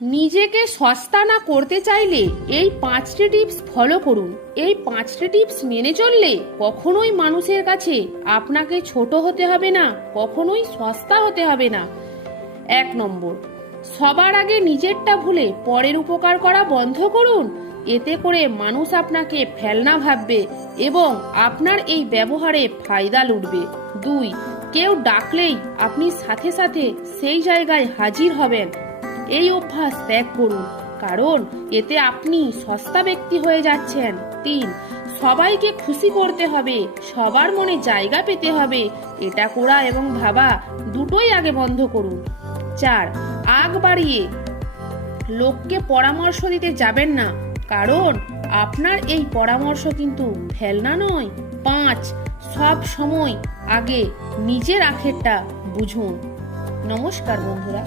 নিজেকে সস্তা না করতে চাইলে এই 5টি টিপস ফলো করুন। এই 5টি টিপস মেনে চললে কখনোই মানুষের কাছে আপনাকে ছোট হতে হবে না, কখনোই সস্তা হতে হবে না। 1 নম্বর, সবার আগে নিজেরটা ভুলে পরের উপকার করা বন্ধ করুন। এতে করে মানুষ আপনাকে ফেলনা ভাববে এবং আপনার এই ব্যবহারে ফায়দা লুটবে। 2, কেউ ডাকলেই আপনি সাথে সাথে সেই জায়গায় হাজির হবেন। এই অভ্যাস ত্যাগ করুন, কারণ এতে আপনি সস্তা ব্যক্তি হয়ে যাচ্ছেন। 3, সবাইকে খুশি করতে হবে, সবার মনে জায়গা পেতে হবে। এটা করা এবং ভাবা দুটোই আগে বন্ধ করুন। 4, আগ বাড়িয়ে লোককে পরামর্শ দিতে যাবেন না, কারণ আপনার এই পরামর্শ কিন্তু ফেলনা নয়। 5, সব সময় আগে নিজের আখেরটা বুঝুন। নমস্কার বন্ধুরা।